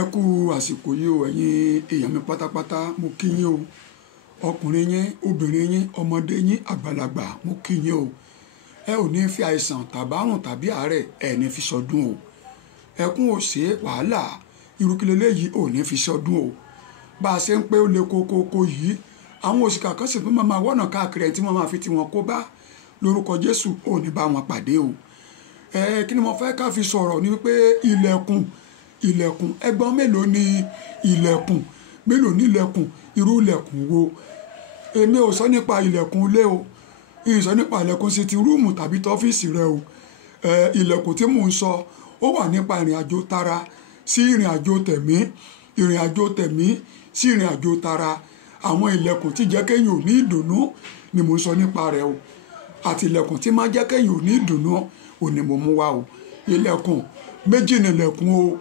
Ẹ kú àsìkò yìí o, ẹ̀yin èèyàn mi pátápátá, mo kí yín o. Ọkùnrin yín, obìnrin yín, ọmọdé yín, àgbàlagbà, mo kí yín o. Ẹ ò ní fi àìsàn tàbárùn tàbí àárẹ̀ ẹ ní fi sọdún o. Ẹkún òṣè wàhálà irúkílẹ̀ léyìí ò ní fi sọdún o. Bá a ṣe ń pé ó le kókókó yìí, àwọn òṣìkà kan sì tún máa wọ́nà káàkiri tí wọ́n máa fi tiwọn kó bá lórúkọ Jésù ò ní bá wọn pàdé o. Kí ni mo fẹ́ ká fi sọ̀rọ̀ ni wípé ilẹ̀kùn ẹgbọ́n mélòó ni ilẹ̀kùn mélòó ní ilẹ̀kùn irú ilẹ̀kùn wo. Èmi ò sọ nípa ilẹ̀kùn ilé o, ìsọ nípa ilẹ̀kùn sí ti rúùmù tàbí tọ́fíìsì rẹ o. Ilẹ̀kùn tí mò ń sọ ó wà nípa ìrìn àjò tara sí ìrìn àjò tẹ̀mí, ìrìn àjò tẹ̀mí sí ìrìn àjò tara. Àwọn ilẹ̀kùn tí jẹ́ kéèyàn ò ní ìdùnnú ni mò ń sọ nípa rẹ̀ o, àti ilẹ̀kùn tí máa jẹ́ kéèyàn ò ní ìdùnnú ò ní mo mú wá o. Ilẹ̀kùn méjì ni ilẹ̀kùn o,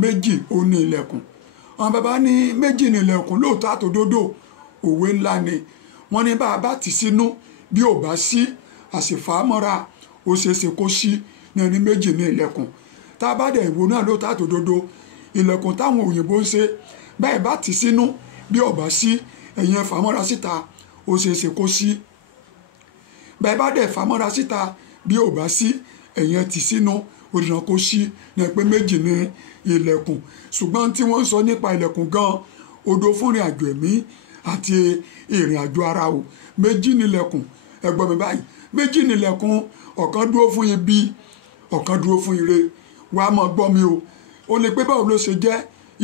méjì ó ní ilẹ̀kùn. Àwọn bàbá ní méjì ní ilẹ̀kùn lóòótọ́ àtòdodo, òwe ńlá ni. Wọ́n ní bá a bá tì sínú bí ò bá sí àṣìfàmọ́ra ó ṣeéṣe kó ṣí ní ẹni méjì ní ilẹ̀kùn. Tá a bá dẹ̀ ìwò náà lóòótọ́ àtòdodo, ilẹ̀kùn táwọn òyìnbó ń ṣe bẹ́ẹ̀ bá tì sínú bí ò bá sí ẹ̀yin fàmọ́ra síta ó ṣeéṣe kó ṣí. Bẹ́ẹ̀ bá dẹ̀ fàmọ́ra síta bí ò bá sí ẹ̀yin tì sínú òdìnà kó ṣí ní pé méjì ní ilẹ̀kùn. Ṣùgbọ́n tí wọ́n ń sọ nípa ilẹ̀kùn gan odò fún ìrìn àjò ẹ̀mí àti ìrìn àjò ara o. Méjì ní ilẹ̀kùn, ẹ gbọ́ mi báyìí, méjì ní ilẹ̀kùn, ọ̀kan dúró fún ibi, ọ̀kan dúró fún ire. Wà á mọ̀ gbọ́ mi o. O lè pé báwo ló ṣe jẹ́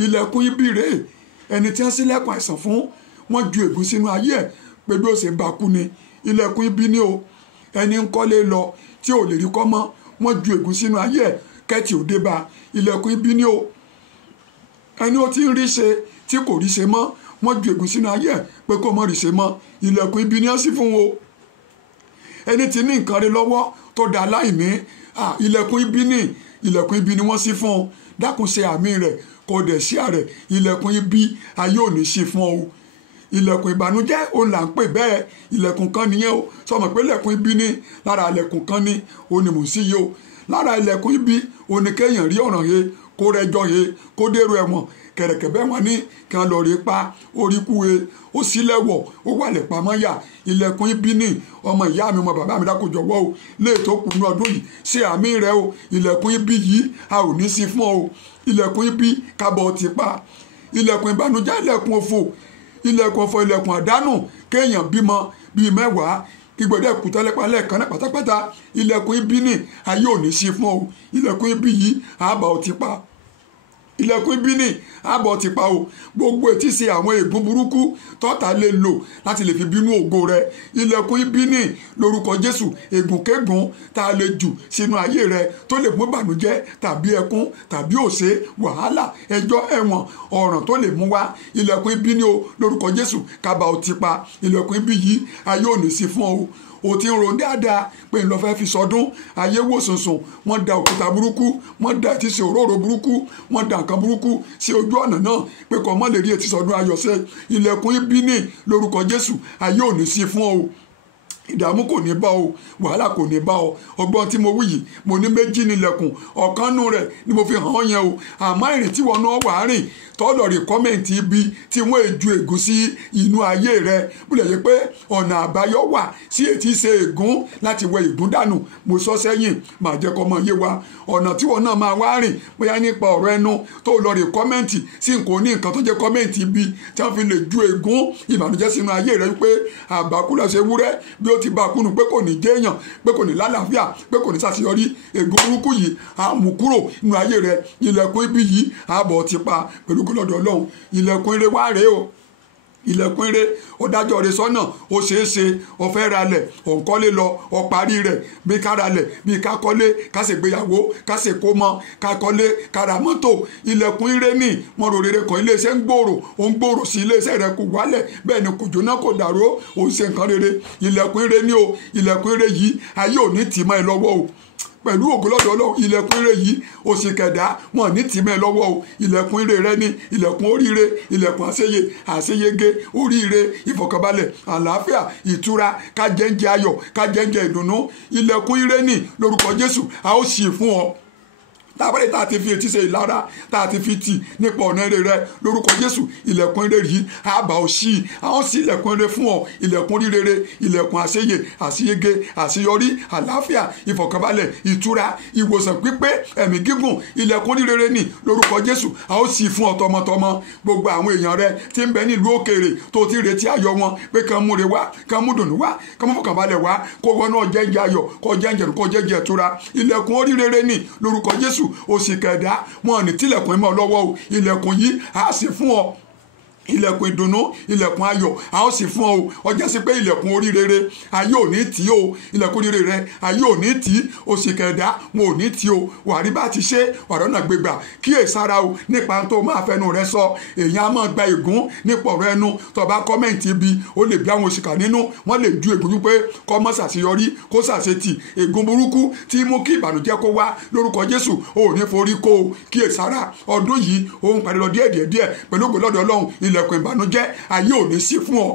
ilẹ̀kùn ibi rèé, ẹni tí wọ́n ṣílẹ̀kùn àìsàn fún wọ́n ju ègún sínú ayé ẹ̀ pé bí ó ṣe bá kú ni. Ilẹ̀kùn ibi ni o. Ẹni ń kọ́lé lọ tí ò lè rí kọ́ mọ́ wọ́n ju ègún sínú ayé ẹ̀ kẹ́tì ò dé bá. Ilẹ̀kùn ibi ni o. Ẹni ó ti ń rí ṣe tí kò rí ṣe mọ́ wọ́n ju ègún sínú ayé ẹ̀ pé kó mọ́ rí ṣe mọ́. Ilẹ̀kùn ibi ni ó sì fún o. Ẹni tí ní nǹkan rí lọ́wọ́ tó dá láìní, ilẹ̀kùn ibi ni, ilẹ̀kùn ibi ni wọ́n sì fún o. Dákun ṣe àmì rẹ̀ kò dẹ̀ sí àrẹ̀, ilẹ̀kùn ibi ayé ò ní sí fún o. Ilẹ̀kùn ìbànújẹ́ òun là ń pè bẹ́ẹ̀, ilẹ̀kùn kan nìyẹn o. Sọmọ pé ilẹ̀kùn ibi ni lára ilẹ̀kùn kan ni òun ni mò ń sí yìí o. Lára ilẹ̀kùn ibi òun ni kéèyàn rí ọ̀ràn he, kó rẹjọ́ he, kó dèrò ẹ̀wọ̀n kẹ̀rẹ̀kẹ̀ wọn ní kí wọ́n lọ rí pa orí kú he, ó sílẹ̀ wọ̀ ó wà lẹ̀ pamọ́ yà. Ilẹ̀kùn ibi ni ọmọ ìyá mi ọmọ bàbá mi dákun jọ̀wọ́ o lè tó kù ní ọdún yìí ṣe àmì rẹ o. Ilẹ̀kùn ibi yìí a ò ní sí fún ọ o. Ilẹ̀kùn ibi kábọ̀ ti pa. Ilẹ̀kùn ìbànújẹ́, ilẹ̀kùn òfò, ilẹ̀kùn ọ̀fọ̀, ilẹ̀kùn àdánù, kéèyàn bímọ bíi mẹ́wàá ìgbọ̀dẹ̀ kù tẹ́lẹ̀pá lẹ́ẹ̀kan náà pátápátá. Ilẹ̀kùn ibi ni ayé ò ní sí fún ọ. Ilẹ̀kùn ibi yìí àbá ò ti pa. Ilẹ̀kùn ibi ni àbọ̀ ti pa o. Gbogbo ètí ṣe àwọn ègún burúkú tọ́ta lè lò láti lè fi bínú ògo rẹ. Ilẹ̀kùn ibi ni lórúkọ Jésù ègúnkégún tá a lè jù sínú ayé rẹ tó lè mú ìbànújẹ́ tàbí ẹkún tàbí òṣè wàhálà ẹjọ́ ẹ̀wọ̀n ọ̀ràn tó lè mú wá. Ilẹ̀kùn ibi ni o lórúkọ Jésù kábà ò ti pa. Ilẹ̀kùn ibi yìí ayé ò ní sí fún ọ. O ti ń ro dáadáa pé ń lọ fẹ́ fi sọdún ayé wò sùnsùn, wọ́n da òkúta burúkú, wọ́n da ètí sí òróró burúkú, wọ́n da nǹkan burúkú sí ojú ọ̀nà náà pé kò mọ́ lè rí ètí sọdún ayọ̀ ṣe. Ilẹ̀kùn ibi ni lórúkọ Jésù ayé ò ní sí fún ọ. Ìdààmú kò ní bá ọ, wàhálà kò ní bá ọ. Ọgbọ́n tí mo wí yìí mo ní méjì nílẹ̀kùn, ọ̀kan nù rẹ̀ ni mo fi hàn yẹn o. Àmọ́ ìrìn tí wọn náà wà á rìn tọ́lọ̀ rí kọ́mẹ̀ntì ibi tí wọ́n èjú ègún sí inú ayé rẹ̀ búlẹ̀ yẹ pé ọ̀nà àbáyọ wà sí ètí ṣe ègún láti wẹ ègún dànù. Mo sọ sẹ́yìn màá jẹ́ kọ́ mọ yé wa ọ̀nà tí wọn náà máa wá rìn bóyá nípa ọ̀rọ̀ ẹnu tó lọ rí kọ́mẹ̀ntì sí nǹkan ní nǹkan tó jẹ́ kọ́mẹ̀ntì ibi tí wọ́n fi lè ju ègún ìbànújẹ́ sínú ayé rẹ̀ wípé àbákúlẹ̀ ṣe wúrẹ́ bí ó ti bá kúnnù pé kò ní jéèyàn, pé kò ní lálàáfíà, pé kò ní ṣàṣeyọrí. Ègún burúkú yìí á mú kúrò nínú ayé rẹ̀. Ilẹ̀kùn ibi yìí àbọ̀ ti pa pẹ̀lú lọ́dọ̀ Ọlọ́run. Ilẹ̀kùn ire wá rèé o. Ilẹ̀kùn ire ó dájọ́ rẹ̀ sọ́nà ó ṣeéṣe ó fẹ́ ralẹ̀ ó ń kọ́lé lọ ó parí rẹ̀ bí ká ralẹ̀ bí ká kọ́lé ká ṣègbéyàwó ká ṣèkómọ ká kọ́lé ká ra mọ́tò. Ilẹ̀kùn ire ní wọn rò rere kan iléeṣẹ́ ń gbòòrò ó ń gbòòrò sí iléeṣẹ́ rẹ̀ kò wálẹ̀ bẹ́ẹ̀ ni kò jóná kò dàrú ó ń ṣe nǹkan rere. Ilẹ̀kùn ire ní o. Ilẹ̀kùn ire yìí ayé ò ní tì mọ́ ẹ lọ́wọ́ o. pẹ̀lú ògo lọ́dọ̀ Ọlọ́run ilẹ̀kùn ire yìí oṣù kẹdà wọn ní tìmẹ̀ lọ́wọ́ o. Ilẹ̀kùn ire rẹ ní ilẹ̀kùn oríire, ilẹ̀kùn àṣeyege, oríire, ìfọ̀kànbalẹ̀, àlàáfíà, ìtura, kájẹ́ńjẹ ayọ̀, kájẹ́ńjẹ ìdùnnú. Ilẹ̀kùn ire ní lórúkọ Jésù a ó ṣí fún ọ. tábàlẹ̀ tá a ti fi etí ṣe ìlara tá a ti fi tì nípa ọ̀nà ire rẹ lórúkọ Jésù ilẹ̀kùn ire yìí àbá ò ṣí àwọn sí ilẹ̀kùn ire fún ọ ilẹ̀kùn rírere ilẹ̀kùn àṣeyè àṣeyege àṣeyọrí àlàáfíà ìfọ̀kànbalẹ̀ ìtura ìwòsàn pípé ẹ̀mí gígùn ilẹ̀kùn rírere ní lórúkọ Jésù a ó ṣí fún ọ tọmọtọmọ gbogbo àwọn èèyàn rẹ tí ń bẹ nílùú òkèèrè tó ti retí ayọ̀ wọn pé kàn múre wá kàn mú dùnú wá kàn mú fọ̀kànbalẹ̀ wá kó wọn náà jẹ́jẹ́ ayọ̀ kó jẹ́jẹ́ kó jẹ́jẹ́ ìtura ilẹ̀kùn oríire ní lórúkọ Jésù òsì kẹ̀dá wọn ní tilẹ̀kùn mọ́ lọ́wọ́ o ilẹ̀kùn yìí á sì fún ọ ilẹ̀kùn ìdùnnú ilẹ̀kùn ayọ̀ a ó sì fún ọ ọjà sí pé ilẹ̀kùn oríire ayé ò ní tì o ilẹ̀kùn oríire rẹ ayé ò ní tì òsì kẹ̀dá wọn ò ní tì o wà rí bá ti ṣe wàrọ̀ náà gbégbà kíyèsára o nípa tó máa fẹnu rẹ sọ èèyàn á máa gba ègún nípa ọ̀rọ̀ ẹnu tó bá kọ́mẹ̀ntì ibi ó lè bí àwọn òṣìkà nínú wọ́n lè ju ègún wípé kó má ṣàṣeyọrí kó ṣàṣetì ègún burúkú tí mú kí ìbànújẹ́ kó wá lórúkọ Jésù ò ní forí kó o kíyèsára ọdún yìí òun pàdé lọ díẹ̀ pẹ̀lú ògbólọ́dọ̀ Ọlọ́run ilẹ̀kùn ìbànújẹ́ ayé ò ní sí fún ọ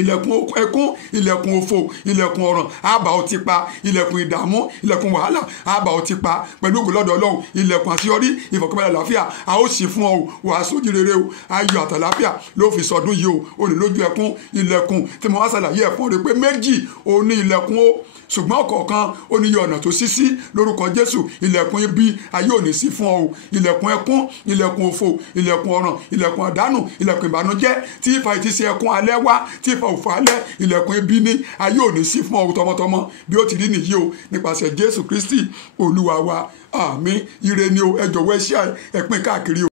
ilẹ̀kùn ẹkún ilẹ̀kùn òfò ilẹ̀kùn ọ̀ràn àbá ò ti pa ilẹ̀kùn ìdààmú ilẹ̀kùn wàhálà àbá ò ti pa pẹ̀lú ògbólọ́dọ̀ Ọlọ́run ilẹ̀kùn àṣeyọrí ìfọ̀kànbalẹ̀ àlàáfíà a ó sì fún ọ wàá sójú rere o ayọ̀ àtàlàáfíà ló fi sọdún yìí o ní lójú ẹkún ilẹ̀kùn tí mo wá ṣàlàyé ẹ̀fọn rẹ pé méjì ò ní ilẹ̀kùn o ṣùgbọ́n ọ̀kọ̀ọ̀kan ó ní iye ọ̀nà tó ṣí sí lórúkọ Jésù ilẹ̀kùn ibi ayé ò ní sí fún ọ o ilẹ̀kùn ẹkún ilẹ̀kùn òfò ilẹ̀kùn ọ̀ràn ilẹ̀kùn àdánù ilẹ̀kùn ìbànújẹ́ tí ìfà ìtìsí ẹkún alẹ́ wá tí ìfà òfò alẹ́ ilẹ̀kùn ibi ní ayé ò ní sí fún ọ tọmọtọmọ bí ó ti rí nìyí o nípasẹ̀ Jésù Kristi Olúwa wa àmín ire ni o ẹ jọ̀wọ́ ẹ ṣe ẹ pín káàkiri o.